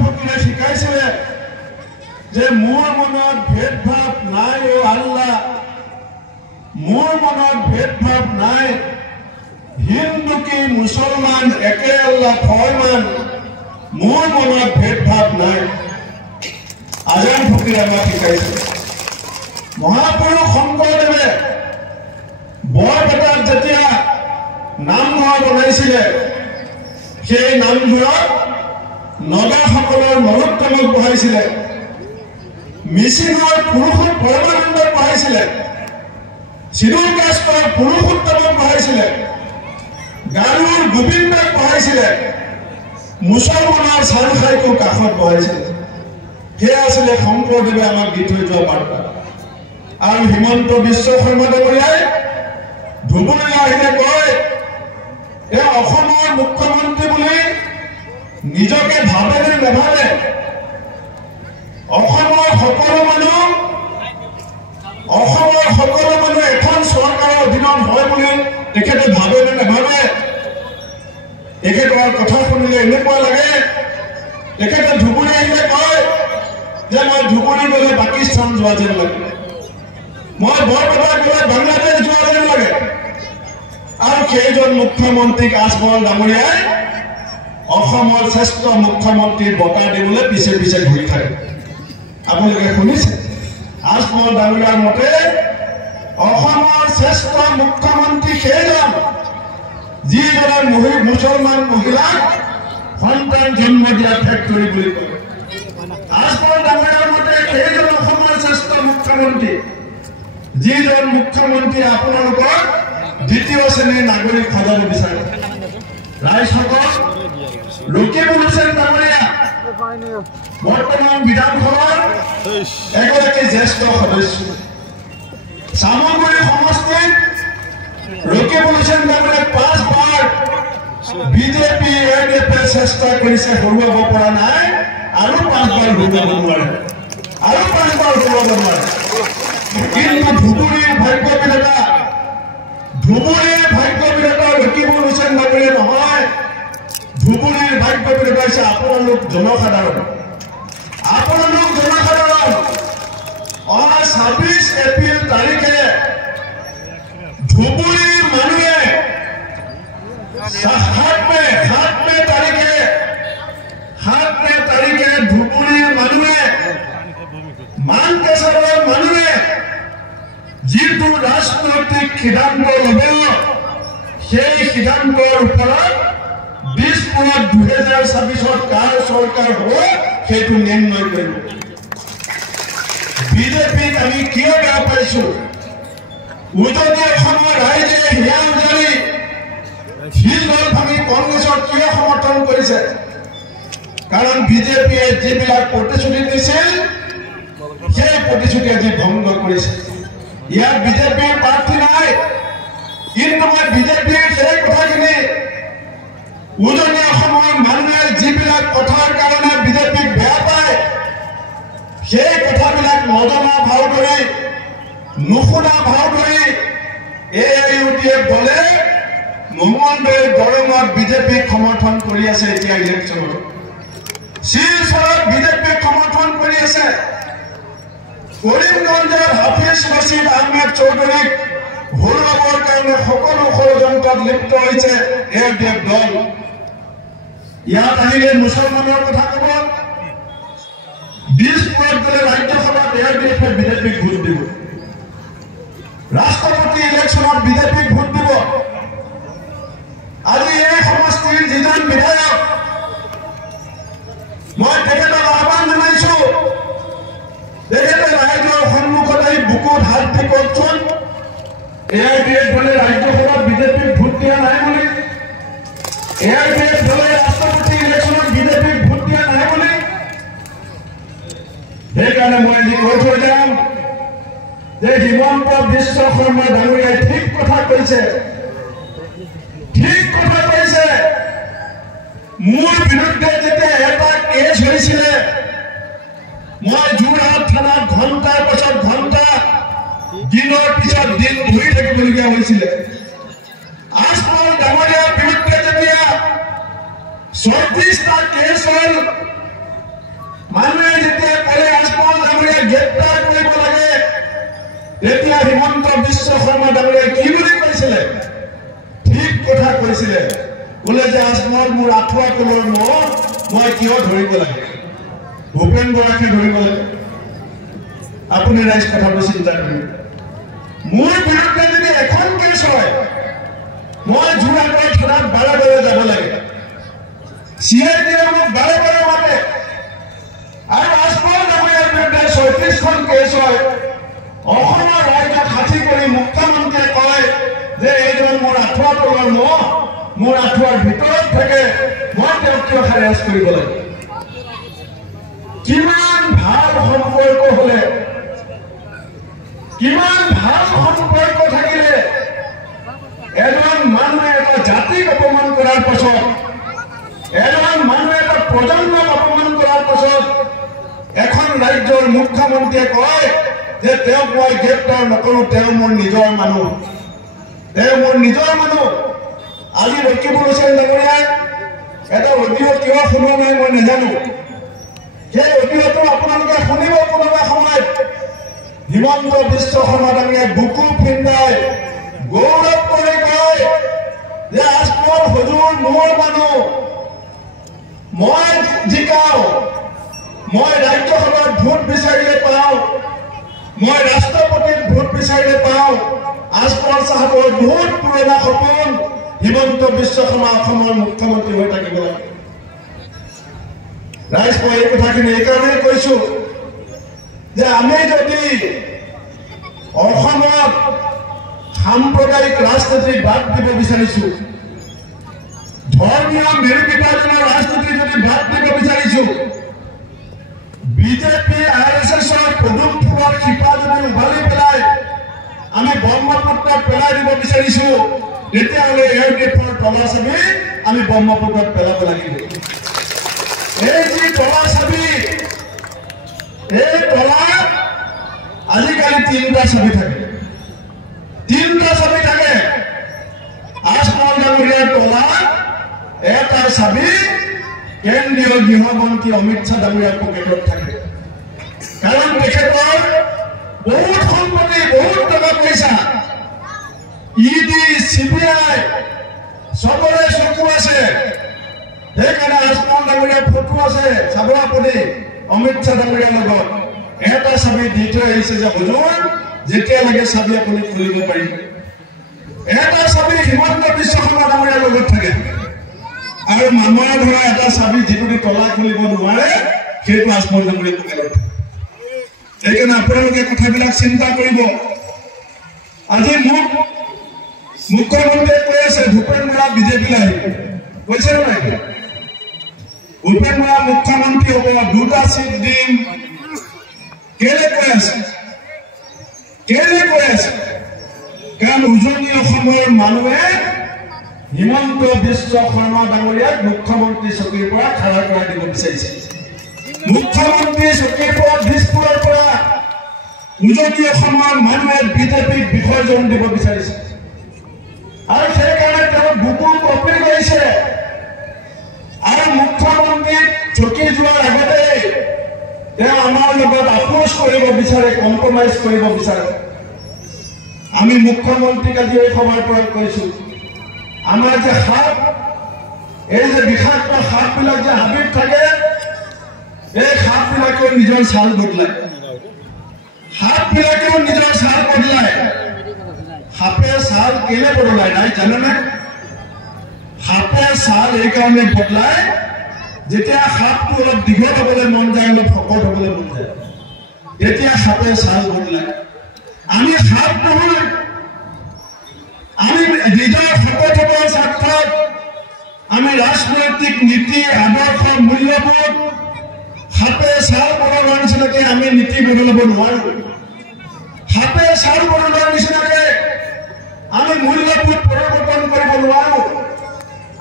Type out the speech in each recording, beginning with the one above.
ফকীৰে শিকাইছিলে যে মোৰ মনত ভেদভাৱ নাই অ আল্লাহ, মোৰ মনত ভেদভাৱ নাই, হিন্দু কি মুছলমান একে আল্লাহ ফৰমান, মোৰ মনত ভেদভাৱ নাই। আজান ফকীৰে আমাক শিকাইছে। মহাপুৰুষ শংকৰদেৱে বৰপেটাত যেতিয়া নামঘৰ বনাইছিলে, সেই নামঘৰত নগাসকলৰ নৰোত্তমক বহাইছিলে, মিচিঙৰ পুৰুষোত্তম পৰমানন্দক বহাইছিলে, চিদুৰ কাষ্টৰ পুৰুষোত্তমক বহাইছিলে, গাৰুৰ গোবিন্দক বহাইছিলে, মুছলমানৰ চাৰুখাইকো কাষত বহাইছিলে। সেয়া আছিলে শংকৰদেৱে আমাক দি থৈ যোৱা বাৰ্তা। আৰু হিমন্ত বিশ্ব শৰ্মা ডাঙৰীয়াই ধুবুৰীলৈ আহিলে কয়, এই অসমৰ মুখ্যমন্ত্ৰী বুলি নিজকে ভাবে নে নাভাবে? অসমৰ সকলো মানুহ এখন চৰকাৰৰ অধীনত হয় বুলি তেখেতে ভাবে নে নাভাবে? তেখেতৰ কথা শুনিলে এনেকুৱা লাগে, তেখেতে ধুবুৰী আহিলে কয় যে মই ধুবুৰী গ'লে পাকিস্তান যোৱা যেন লাগে, মই বৰপেটা গ'লে বাংলাদেশ যোৱা যেন লাগে। আৰু সেইজন মুখ্যমন্ত্ৰীক আজমল ডাঙৰীয়াই অসমৰ শ্ৰেষ্ঠ মুখ্যমন্ত্ৰীৰ বঁটা দিবলৈ পিছে পিছে ঘূৰি থাকে। আপোনালোকে শুনিছে? আজমল ডাঙৰীয়াৰ মতে অসমৰ শ্ৰেষ্ঠ মুখ্যমন্ত্ৰী সেইজন যিজনে মুছলমান মহিলাক সন্তান জন্ম দিয়া ফেক্টৰী বুলি কয়। আজমল ডাঙৰীয়াৰ মতে সেইজন অসমৰ শ্ৰেষ্ঠ মুখ্যমন্ত্ৰী যিজন মুখ্যমন্ত্ৰী আপোনালোকৰ দ্বিতীয় শ্ৰেণীৰ নাগৰিক সজাব বিচাৰে। ৰাইজসকল, ৰকিবুল হুছেইন ডাঙৰীয়া বৰ্তমান বিধানসভাৰ এগৰাকী জ্যেষ্ঠ সদস্য। চামগুৰি সমষ্টিত ৰকিবুল হুছেইন ডাঙৰীয়াক 5 বাৰ বিজেপি এলডিএফে চেষ্টা কৰিছে, হৰুৱাব পৰা নাই। আৰু 5 বাৰ হৰুৱাব নোৱাৰে, আৰু 5 বাৰ হৰুৱাব নোৱাৰে। কিন্তু ধুবুৰীৰ ভাগ্য বিধাতা ৰকিবুল হুছেইন ডাঙৰীয়া নহয়। ধুবুৰীৰ ভাগ্য বিধাতা হৈছে আপোনালোক জনসাধাৰণ। আপোনালোক জনসাধাৰণ 26 এপ্ৰিল তাৰিখে ধুবুৰীৰ মানুহে 7 মে তাৰিখে ধুবুৰীৰ মানুহে মানকেশ্বৰৰ মানুহে যিটো ৰাজনৈতিক সিদ্ধান্ত ল'ব, সেই সিদ্ধান্তৰ ওপৰত 20 মাৰ্চ 2026 কাৰ চৰকাৰ হ'ব সেইটো নিৰ্ণয় কৰিব। বিজেপিক আমি কিয় বেয়া পাইছো? উজনি অসমৰ ৰাইজে হিয়া উজাৰি শিলডল ভাঙি কংগ্ৰেছক কিয় সমৰ্থন কৰিছে? কাৰণ বিজেপিয়ে যিবিলাক প্ৰতিশ্ৰুতি দিছিল সেই প্ৰতিশ্ৰুতি আজি ভংগ কৰিছে। ইয়াত বিজেপিৰ প্ৰাৰ্থী নাই, কিন্তু মই বিজেপিৰ সেই কথাখিনি উজনি অসমৰ মানুহে যিবিলাক কথাৰ কাৰণে বিজেপিক বেয়া পায়, সেই কথাবিলাক নজনা ভাও ধৰি, নুশুনা ভাও ধৰি AIUDF দলে মঙলদৈৰ গৰমত বিজেপিক সমৰ্থন কৰি আছে। এতিয়া ইলেকশ্যনত শিলচৰত বিজেপিক সমৰ্থন কৰি আছে। কৰিমগঞ্জৰ হাফিজ ৰছিদ আহমেদ চৌধুৰীক হৰুৱাবৰ কাৰণে সকলো ষড়যন্ত্ৰত লিপ্ত হৈছে AIUDF দল। ইয়াত আহিলে মুছলমানৰ কথা ক'ব, 20 মাৰ্চত গ'লে ৰাজ্যসভাত AIUDFে বিজেপিক ভোট দিব, ৰাষ্ট্ৰপতি ইলেকশ্যনত বিজেপিক ভোট দিব। আজি এই সমষ্টিৰ যিজন বিধায়ক, মই তেখেতক আহ্বান জনাইছো, তেখেতে ৰাইজৰ সন্মুখত আহি বুকুত হাত দি কওকচোন AIUDF দলে ৰাজ্যসভাত বিজেপিক ভোট দিয়া নাই বুলি, AIUDF দলে ৰাষ্ট্ৰপতি ইলেকশ্যনত বিজেপিক ভোট দিয়া নাই বুলি। সেইকাৰণে মই আজি কৈ থৈ যাম যে হিমন্ত বিশ্ব শৰ্মা ডাঙৰীয়াই ঠিক কথা কৈছে, ঠিক কথা কৈছে। মোৰ বিৰুদ্ধে যেতিয়া এটা কেছ হৈছিলে, মই যোৰহাট থানাত ঘণ্টাৰ পাছত ঘণ্টা, দিনৰ পিছত দিন ধৰি থাকিবলগীয়া হৈছিলে। আজমল ডাঙৰীয়াৰ বিৰুদ্ধে যেতিয়া 34টা কেছ হ'ল, তেতিয়া হিমন্ত বিশ্ব শৰ্মা ডাঙৰীয়াই কি বুলি কৈছিলে? ঠিক কথা কৈছিলে, বোলে যে আজমল মোৰ আঁঠুৱা তলৰ মহ মই কিয় ধৰিব লাগে? ভূপেন বৰাকে ধৰিব লাগে? আপুনি ৰাইজ কথাটো চিন্তা কৰিব। মোৰ বিৰুদ্ধে যদি এখন কেছ হয়, মই যোৰহাটৰ থানাত বাৰে বাৰে যাব লাগে। CIDয়ে মোক বাৰে বাৰে মাতে। আৰু আজমল ডাঙৰীয়াৰ বিৰুদ্ধে ৩৬খন কেছ হয়। অসমৰ ৰাইজক সাথী কৰি মুখ্যমন্ত্ৰীয়ে কয় যে এইজন মোৰ আঁঠুৱা তলৰ মহ, মোৰ আঁঠুৱাৰ ভিতৰত থাকে, মই তেওঁক কিয় হাৰেছ কৰিব লাগে? কিমান ভাল সম্পৰ্ক হলে, কিমান ভাল সম্পৰ্ক থাকিলে এজন মানুহে এটা জাতিক অপমান কৰাৰ পাছত, এজন মানুহে এটা প্ৰজন্মক অপমান কৰাৰ পাছত এখন ৰাজ্যৰ মুখ্যমন্ত্ৰীয়ে কয় যে তেওঁক মই গ্ৰেপ্তাৰ নকৰো, তেওঁ মোৰ নিজৰ মানুহ, তেওঁ মোৰ নিজৰ মানুহ। আজি ৰকিবুল হুছেইন ডাঙৰীয়াই এটা অডিঅ' কিয় শুনোৱা নাই মই নাজানো। সেই অডিঅ'টো আপোনালোকে শুনিব কোনোবা সময়ত। হিমন্ত বিশ্ব শৰ্মা ডাঙৰীয়াই বুকু পিন্ধাই গৌৰৱ কৰি কয় যে আজমল হুজুৰ মোৰ মানুহ, মই জিকাও, মই ৰাজ্যসভাত ভোট বিচাৰিলে পাওঁ, মই ৰাষ্ট্ৰপতিত ভোট বিচাৰিলে পাওঁ। আজমল চাহাবৰ বহুত পুৰণা সপোন হিমন্ত বিশ্ব শৰ্মা অসমৰ মুখ্যমন্ত্ৰী হৈ থাকিব লাগে। ৰাইজ, মই এই কথাখিনি এইকাৰণেই কৈছো যে আমি যদি অসমত সাম্প্ৰদায়িক ৰাজনীতি বাদ দিব বিচাৰিছো, ধৰ্মীয় নিৰ্বিচাৰৰ ৰাজনীতি যদি বাদ দিব বিচাৰিছো, বিজেপি RSSৰ পদুম ফুলৰ শিপা যদি উভালি পেলাই আমি ব্ৰহ্মপুত্ৰত পেলাই দিব বিচাৰিছো, তেতিয়াহ'লে এয়াৰগেটৰ তলা চাবি আমি ব্ৰহ্মপুত্ৰত পেলাব লাগিব। এই যি তলা চাবি, এই তলাত আজিকালি 3টা চাবি থাকে, 3টা চাবি থাকে। আজমল ডাঙৰীয়াৰ তলাত এটা চাবি কেন্দ্ৰীয় গৃহমন্ত্ৰী অমিত শ্বাহ ডাঙৰীয়াৰ পকেটত থাকে। কাৰণ তেখেতৰ বহুত সম্পত্তি, বহুত টকা পইচা, ED CBI চবৰে চকু আছে। সেইকাৰণে আজমল ডাঙৰীয়াৰ ফটো আছে, চাব আপুনি অমিত শ্বাহ ডাঙৰীয়াৰ লগত। এটা চাবি দি থৈ আহিছে যে হুজুৰ যেতিয়া লাগে চাবি আপুনি খুলিব পাৰিব। এটা চাবি হিমন্ত বিশ্ব শৰ্মা ডাঙৰীয়াৰ লগত থাকে। আৰু মামৰা ধৰা এটা চাবি যিটো তলা খুলিব নোৱাৰে, সেইটো আজমল ডাঙৰীয়াৰ পকেটত। সেইকাৰণে আপোনালোকে কথাবিলাক চিন্তা কৰিব। আজি মোক মুখ্যমন্ত্ৰীয়ে কৈ আছে ভূপেন বৰা বিজেপিলৈ আহিব, কৈছে নে নাই? ভূপেন বৰা মুখ্যমন্ত্ৰী হ'ব, 2টা চিট দিম। কেলে কৈ আছে? কেলে কৈ আছে? কাৰণ উজনি অসমৰ মানুহে হিমন্ত বিশ্ব শৰ্মা ডাঙৰীয়াক মুখ্যমন্ত্ৰী চকীৰ পৰা খাৰা কৰাই দিব বিচাৰিছে। মুখ্যমন্ত্ৰী চকীৰ পৰা দিছপুৰৰ পৰা উজনি অসমৰ মানুহে বিজেপিক বিসৰ্জন দিব বিচাৰিছে। আৰু সেইকাৰণে তেওঁ বুকু কপি কৰিছে। আৰু মুখ্যমন্ত্ৰীক চকী যোৱাৰ আগতে তেওঁ আমাৰ লগত আপোচ কৰিব বিচাৰে, কম্প্ৰমাইজ কৰিব বিচাৰে। আমি মুখ্যমন্ত্ৰীক আজি এই সভাৰ পৰা কৈছো, আমাৰ যে সাপ, এই যে বিষাক্ত সাপবিলাক যে হাবিত থাকে, এই সাপবিলাকেও নিজৰ ছাল বদলায়। সাপবিলাকেও নিজৰ ছাল বদলায়। সাপে ছাল কেলে বদলায় নাই জানেনে? সাপে ছাল এইকাৰণে বদলায়, যেতিয়া সাপটো অলপ দীঘল হ'বলৈ মন যায়, অলপ শকত হ'বলৈ মন যায়, তেতিয়া সাপে ছাল বদলায়। আমি সাপ নহয়, আমি নিজৰ শকত হ'বৰ স্বাৰ্থত আমি ৰাজনৈতিক নীতি, আদৰ্শ, মূল্যবোধ সাপে ছাল বদলোৱাৰ নিচিনাকে আমি নীতি বদলাব নোৱাৰো। সাপে ছাল বদলোৱাৰ নিচিনাকে আমি মূল্যবোধ পৰিৱৰ্তন কৰিব নোৱাৰো।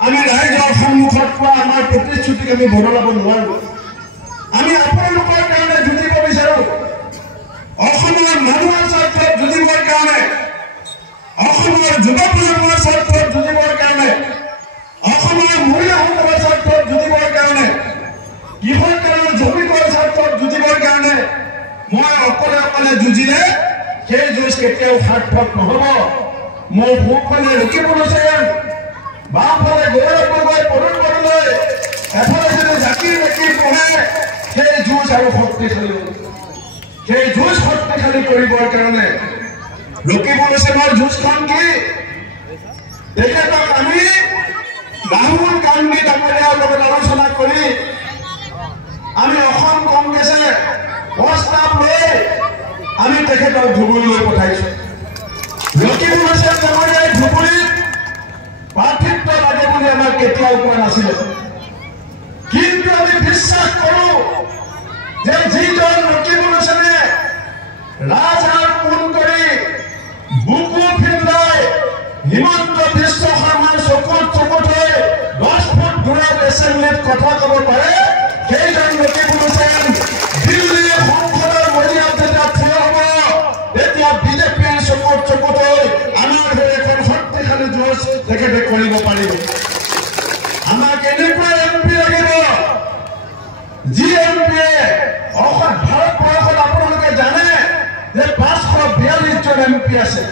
আমি ৰাইজৰ সন্মুখত পোৱা আমাৰ প্ৰতিশ্ৰুতিক আমি বদলাব নোৱাৰো। আমি আপোনালোকৰ কাৰণে যুঁজিব বিচাৰো, অসমৰ মানুহৰ স্বাৰ্থত যুঁজিবৰ কাৰণে, অসমৰ যুৱ প্ৰজন্মৰ স্বাৰ্থত যুঁজিবৰ কাৰণে, অসমৰ মহিলাসকলৰ স্বাৰ্থত যুঁজিবৰ কাৰণে, কৃষক আৰু শ্ৰমিকৰ স্বাৰ্থত যুঁজিবৰ কাৰণে মই অকলে অকলে যুঁজিলে সেই যুঁজ কেতিয়াও সাৰ্থক নহব। মোৰ সোঁফালে ৰকিবুল হুছেইন, বাওঁফালে গৌৰৱ গগৈ, তৰুণ বৰদলৈ, এফালে যদি জাকিৰ নাকিৰ পঢ়ে, সেই যুঁজ আৰু শক্তিশালী হ'ব। সেই যুঁজ শক্তিশালী কৰিবৰ কাৰণে ৰকিবুল হুছেইনৰ যুঁজখন কি? তেখেতক আমি ৰাহুল গান্ধী ডাঙৰীয়াৰ লগত আলোচনা কৰি আমি অসম কংগ্ৰেছে প্ৰস্তাৱ লৈ আমি তেখেতক ধুবুৰীলৈ পঠাইছোঁ। ৰকিবুল হুছেইন ডাঙৰীয়াই ধুবুৰীত প্ৰাৰ্থিত্ব লাগে বুলি আমাক কেতিয়াও কোৱা নাছিলে, কিন্তু আমি বিশ্বাস কৰোঁ যে যিজন ৰকিবুল হুছেইনে ৰাজহাড় পোন কৰি বুকু ফিন্দাই হিমন্ত বিশ্ব শৰ্মাৰ চকুত চকুত হৈ 10 ফুট দূৰত এছেম্বলিত কথা ক'ব পাৰে, সেইজন ৰকিবুল হুছেইন দিল্লী সংসদৰ মজিয়াত যেতিয়া থিয় হ'ব, তেতিয়া বিজেপিৰ চকুত চকুত হৈ আমাৰ হৈ এখন শক্তিশালী যুঁজ তেখেতে কৰিব পাৰিব। আমাক এনেকুৱা MP লাগিব, যি MPয়ে ভাৰতবৰ্ষত আপোনালোকে জানে যে 542 জন MP আছে।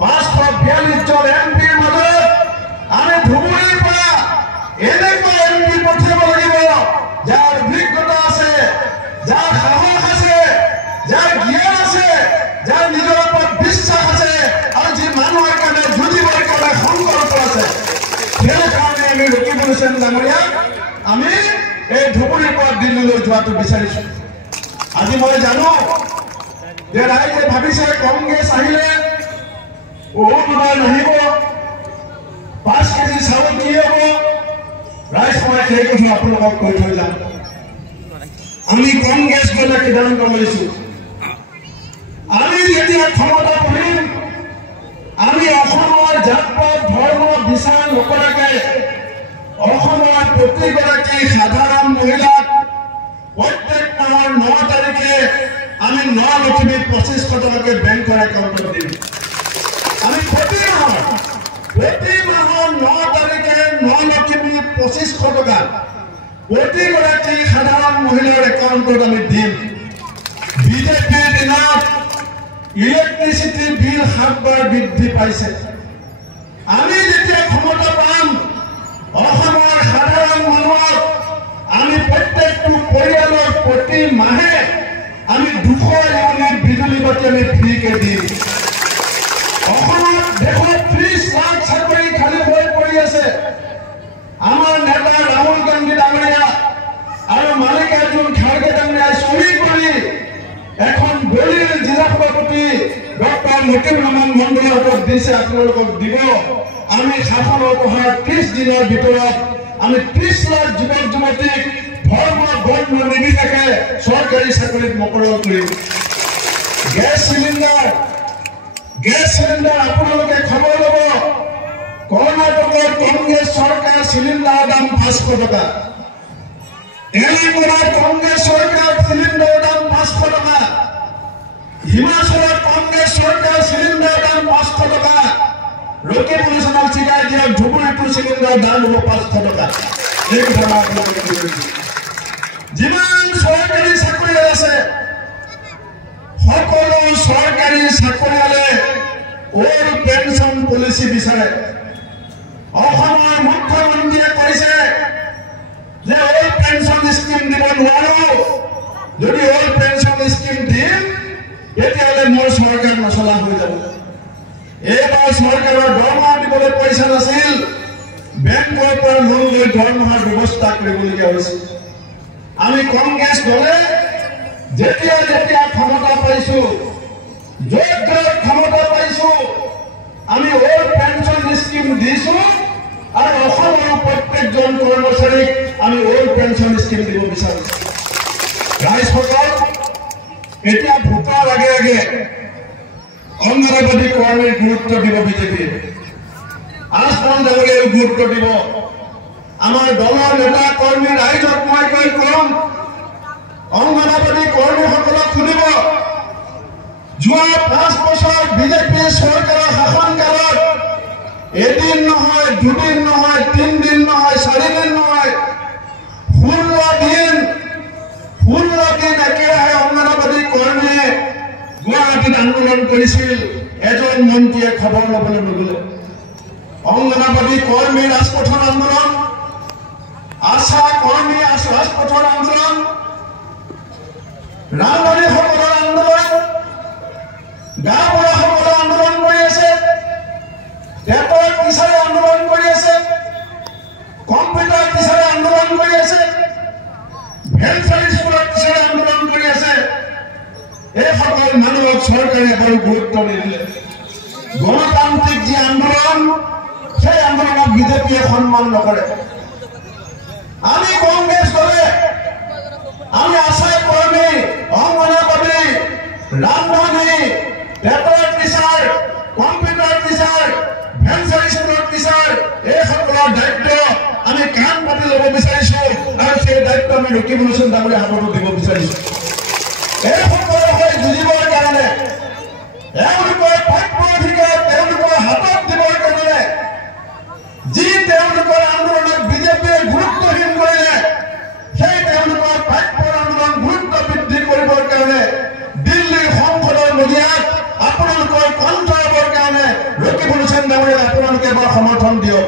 542 জন MPৰ মাজত আমি ধুবুৰীৰ পৰা এনেকুৱা MP পঠিয়াব লাগিব, যাৰ অভিজ্ঞতা আছে, যাৰ সাহস আছে, যাৰ জ্ঞান আছে, যাৰ নিজৰ ওপৰত বিশ্বাস আছে, আৰু যি মানুহৰ কাৰণে যুঁজিবৰ কাৰণে সংকল্প আছে। সেইকাৰণে আমি ৰকিবুল হুছেইন ডাঙৰীয়াক আমি এই ধুবুৰীৰ পৰা দিল্লীলৈ যোৱাটো বিচাৰিছোঁ। আজি মই জানো যে ৰাইজে ভাবিছে কংগ্ৰেছ আহিলে বহুত মানুহ নাহিব, 5 কেজি চাউল কি হ'ব? ৰাইজ মই সেই কথা আপোনালোকক কৈ থৈ যাম। আমি কংগ্ৰেছ দলে সিদ্ধান্ত লৈছোঁ, আমি যেতিয়া ক্ষমতা বহিম, আমি অসমৰ জাত পাত ধৰ্ম বিচাৰ নকৰাকৈ অসমৰ প্ৰতিগৰাকী সাধাৰণ মহিলাক প্ৰত্যেক মাহৰ 9 তাৰিখে আমি 9 লক্ষ্মী 2500 টকাকৈ বেংকৰ একাউণ্টত দিম। আমি প্ৰতি মাহৰ 9 তাৰিখে 9 লক্ষ্মী 2500 টকা প্ৰতিগৰাকী সাধাৰণ মহিলাৰ একাউণ্টত আমি দিম। বিজেপিৰ দিনত ইলেক্ট্ৰিচিটি বিল 7 বাৰ বৃদ্ধি পাইছে। আমি যেতিয়া ক্ষমতা পাম, অসমৰ সাধাৰণ মানুহক আমি প্ৰত্যেকটো পৰিয়ালৰ প্ৰতি মাহে আমি 200 ইউনিট বিজুলী বাতি আমি ফ্ৰীকে দিম। অসমত দেশত 30 লাখ চাকৰি খালী হৈ পৰি আছে। আমাৰ নেতা ৰাহুল গান্ধী ডাঙৰীয়া আৰু মাল্লিকাৰ্জুন খাৰ্গে ডাঙৰীয়াই চুৰি কৰি এখন দলীয় জিলা সভাপতি ডক্টৰ মতিউৰ ৰহমান মণ্ডলক দিছে, আপোনালোকক দিব। আমি শাসনৰ উপহাৰ 30 দিনৰ ভিতৰত আমি 30 লাখ যুৱক যুৱতীক ধৰ্ম বৰ্ণ নিৰ্বিশেষে চৰকাৰী চাকৰিত মুকৰল কৰিম। গেছ চিলিণ্ডাৰ আপোনালোকে খবৰ ল'ব, কৰ্ণাটকৰ কংগ্ৰেছ চৰকাৰ চিলিণ্ডাৰৰ দাম 500 টকা, তেলেংগানাত কংগ্ৰেছ চৰকাৰ চিলিণ্ডাৰৰ দাম 500 টকা, হিমাচলত কংগ্ৰেছ চৰকাৰ চিলিণ্ডাৰৰ দাম 500 টকা। ৰকিবুল হুছেইনক চিগাই দিয়ক, ধুবুৰীটো চিলিণ্ডাৰৰ দাম হ'ব 500 টকা। এই কথা আপোনালোকে যিমান চৰকাৰী চাকৰিয়াল আছে, সকলো চৰকাৰী চাকৰিয়ালে অল পেঞ্চন পলিচি বিচাৰে। অসমৰ মুখ্যমন্ত্ৰীয়ে কৈছে যে অল পেঞ্চন স্কিম দিব নোৱাৰো, যদি অল পেঞ্চন স্কিম দিম তেতিয়াহ'লে মোৰ চৰকাৰ নচলা হৈ যাব। এইবাৰ চৰকাৰৰ দৰমহা দিবলৈ পইচা নাছিল, বেংকৰ পৰা লোন লৈ দৰমহাৰ ব্যৱস্থা কৰিবলগীয়া হৈছিল। আমি কংগ্ৰেছ দলে যেতিয়া ক্ষমতা পাইছো, য'ত ক্ষমতা পাইছো, আমি অল পেঞ্চন স্কিম দিছো আৰু অসমৰ প্ৰত্যেকজন কৰ্মচাৰীক আমি অল পেঞ্চন স্কিম দিব বিচাৰিছো। ৰাইজসকল, এতিয়া ভোটৰ আগে আগে অংগনবাদী কৰ্মীৰ গুৰুত্ব দিব বিজেপিয়ে, আজমল ডাঙৰীয়াও গুৰুত্ব দিব। আমাৰ দলৰ নেতা কৰ্মী ৰাইজক মই কম, অংগনবাদী কৰ্মীসকলক শুনিব, যোৱা 5 বছৰ বিজেপি চৰকাৰৰ শাসনকালত এদিন নহয়, 2 দিন নহয়, 3 দিন নহয়, 4 দিন নহয়, 16 দিন একেৰাহে অংগনবাদী কৰ্মীয়ে গুৱাহাটীত আন্দোলন কৰিছিল এজন মন্ত্ৰীয়ে খবৰ ল'বলৈ নগ'লে অংগনবাদী কৰ্মী ৰাজপথৰ আন্দোলন আশা কৰ্মী ৰাজপথৰ আন্দোলন ৰাজধানীসকলৰ আন্দোলন গাঁওবুঢ়াসকলে আন্দোলন কৰি আছে টেটৰ টিচাৰে আন্দোলন কৰি আছে কম্পিউটাৰ টিচাৰে আন্দোলন কৰি আছে ভেলফেয়াৰ স্কুলৰ টিচাৰে আন্দোলন কৰি আছে এই সকল মানুহক চৰকাৰে এবাৰো গুৰুত্ব নিদিলে গণতান্ত্ৰিক যি আন্দোলন সেই আন্দোলনক বিজেপিয়ে সন্মান নকৰে আমি কংগ্ৰেছ দলে আমি আশা কৰ্মী অংগনবাদী ৰান্ধনী টেটৰ টিচাৰ কম্পিউটাৰ টিচাৰ ভেলফেয়াৰ স্কুলৰ টিচাৰ এই সকলৰ দায়িত্ব আমি কাম পাতি ল'ব বিচাৰিছো আৰু সেই দায়িত্ব আমি ৰকিব হুছেইন ডাঙৰীয়া হাততো দিব বিচাৰিছো এই সকলৰ হৈ যুঁজিবৰ কাৰণে তেওঁলোকৰ প্ৰাপ্য অধিকাৰ তেওঁলোকৰ হাতত দিবৰ কাৰণে যি তেওঁলোকৰ আন্দোলনক বিজেপিয়ে গুৰুত্বহীন কৰিলে সেই তেওঁলোকৰ প্ৰাপ্যৰ আন্দোলন গুৰুত্ব বৃদ্ধি কৰিবৰ কাৰণে দিল্লীৰ সংসদৰ মজিয়াত আপোনালোকৰ কণ্ঠ হ'বৰ কাৰণে ৰকিব হুছেইন ডাঙৰীয়াক আপোনালোকে এবাৰ সমৰ্থন দিয়ক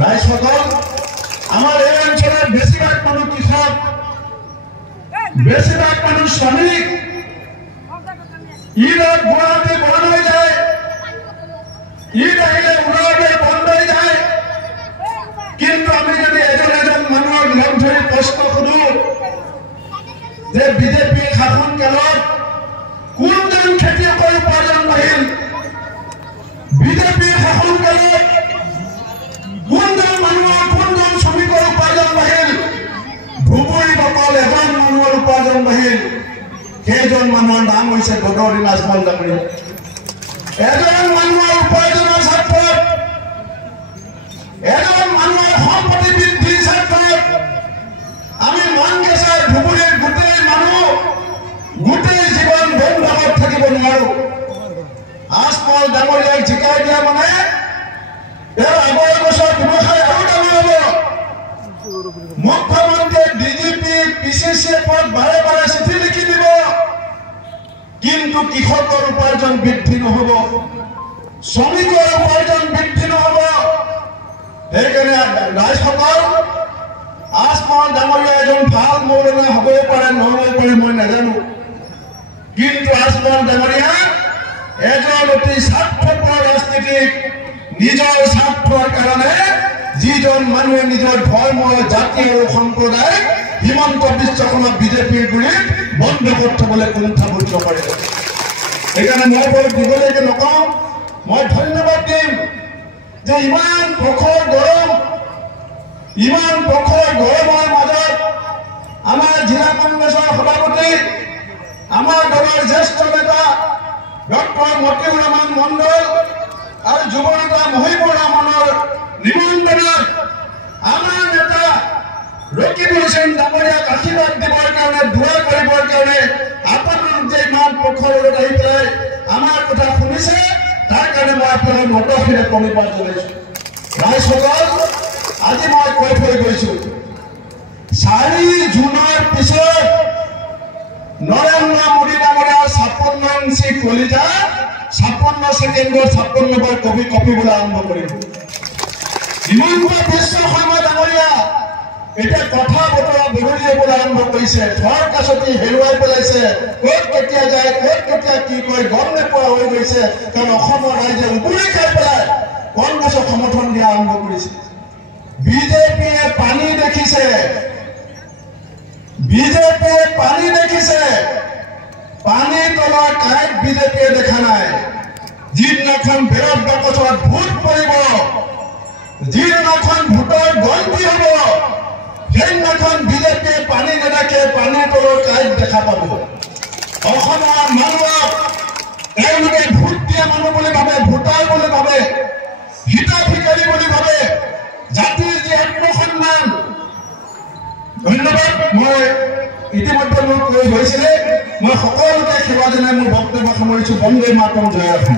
ৰাইজসকল আমাৰ এই অঞ্চলৰ বেছিভাগ মানুহ কৃষক বেছিভাগ মানুহ শ্ৰমিক ঈদত গুৱাহাটী বন্ধ হৈ যায় ঈদ আহিলে ওলাওতে বন্ধ হৈ যায় কিন্তু আমি যদি এজন এজন মানুহৰ নাম ধৰি প্ৰশ্ন সোধো যে বিজেপি শাসন কালত কোনজন খেতিয়কৰ উপাৰ্জন বাঢ়িল বিজেপি শাসন কালত কোনজন মানুহৰ কোনজন শ্ৰমিকৰ উপাৰ্জন বাঢ়িল ধুবুৰীত অকল এজন মানুহৰ উপাৰ্জন বাঢ়িল সেইজন মানুহৰ নাম হৈছে গদৌৰী লাজমন ডাঙৰীয়া এজন মানুহৰ উপাৰ্জনৰ স্বাৰ্থত এজন মানুহৰ সম্পত্তি বৃদ্ধিৰ স্বাৰ্থত আমি মনগেছৰ ধুবুৰীৰ গোটেই মানুহ গোটেই জীৱন বন্ধকত থাকিব নোৱাৰো আজমল ডাঙৰীয়াক জিকাই দিয়া মানে তেওঁৰ আগৰ বছৰ ব্যৱসায় আৰু ডাঙৰ হ'ব মুখ্যমন্ত্ৰীয়ে ডিজিপি পিচিচিএফত বাৰে বাৰে চিঠি লিখি দিব কিন্তু কৃষকৰ উপাৰ্জন বৃদ্ধি নহ'ব শ্ৰমিকৰ উপাৰ্জন বৃদ্ধি নহ'ব সেইকাৰণে ৰাইজসকল আজমল ডাঙৰীয়া এজন ভাল মৌলানা হ'বও পাৰে নহ'ব পাৰে মই নাজানো কিন্তু আজমল ডাঙৰীয়া এজন অতি স্বাৰ্থপৰ ৰাজনীতিক নিজৰ স্বাৰ্থৰ কাৰণে যিজন মানুহে নিজৰ ধৰ্ম জাতি আৰু সম্প্ৰদায় হিমন্ত বিশ্ব শৰ্মাক বিজেপিৰ গুৰিত বন্ধকত থবলৈ কুণ্ঠাবোধ নকৰে সেইকাৰণে মই বৰ দীঘলীয়াকৈ নকওঁ মই ধন্যবাদ দিম যে ইমান প্ৰখৰ গৰমৰ মাজত আমাৰ জিলা কংগ্ৰেছৰ সভাপতি আমাৰ দলৰ জ্যেষ্ঠ নেতা ডক্টৰ মতিউৰ ৰহমান মণ্ডল আৰু যুৱ নেতা মহিবুৰ ৰহমানৰ নিমন্ত্ৰণত আমাৰ নেতা ৰকিব হুছেইন ডাঙৰীয়াক আশীৰ্বাদ দিবৰ কাৰণে দোৱা কৰিবৰ কাৰণে আপোনালোক যে ইমান প্ৰখৰত আহি পেলাই আমাৰ কথা শুনিছে তাৰ কাৰণে মই আপোনালোক মতশিৰে প্ৰণিপাত জনাইছো ৰাইজসকল আজি মই কৈ থৈ গৈছো 4 জুনৰ পিছত নৰেন্দ্ৰ মোদী ডাঙৰীয়াৰ 56 ইঞ্চি কলিজা 56 ছেকেণ্ডত 56 বাৰ কপি কপিবলৈ আৰম্ভ কৰিব হিমন্ত বিশ্ব শৰ্মা ডাঙৰীয়া এতিয়া কথা বতৰা বদলিবলৈ আৰম্ভ কৰিছে ধৰ কাছতি হেৰুৱাই পেলাইছে ক'ত কেতিয়া যায় ক'ত কেতিয়া কি কয় গম নোপোৱা হৈ গৈছে কাৰণ অসমৰ ৰাইজে উবুৰি খাই পেলাই কংগ্ৰেছক সমৰ্থন দিয়া আৰম্ভ কৰিছে বিজেপিয়ে পানী দেখিছে পানীৰ তলৰ কাঁইট বিজেপিয়ে দেখা নাই যিদিনাখন বেৰত বাকচত ভোট পৰিব যিদিনাখন ভোটৰ গন্তি হ'ব সেইদিনাখন বিজেপিয়ে পানী নেদেখে পানীৰ তলৰ কাঁইট দেখা পাব অসমৰ মানুহক তেওঁলোকে ভোট দিয়া মানুহ বুলি ভাবে ভোটাৰ বুলি ভাবে হিতাধিকাৰী বুলি ভাবে জাতিৰ যি আত্মসন্মান ধন্যবাদ মই ইতিমধ্যে মোৰ কৈ গৈছিলে মই সকলোকে সেৱা জনাই মোৰ বক্তব্য সামৰিছো বন্দে মাতৰম জয় অসম।